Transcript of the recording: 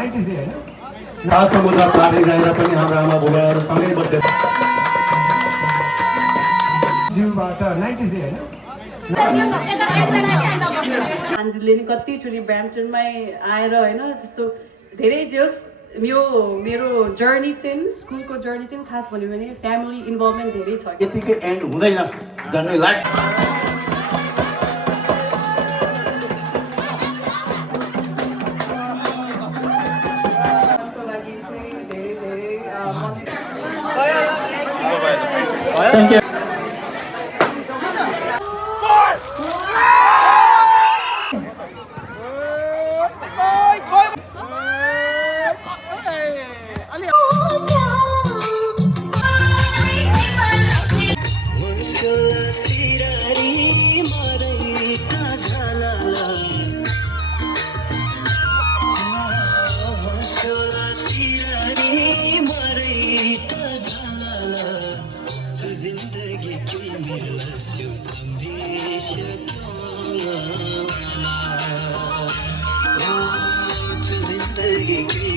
93 हैन समुद्र पारी गएर पनि हाम्रो आमा बुबाहरू सँगै बस्दै जिउबाट 93 हैन आन्दीले नि कतिचोटि ब्याम्पटनमै आएर होइन त्यस्तो धेरै जोस् मेरो जर्नी चाहिँ स्कुलको जर्नी चाहिँ खास भन्यो भने फ्यामिली इन्भल्भमेन्ट धेरै छ यतिकै एन्ड हुँदैन जर्नी लाइफ Thank you. जिंदगी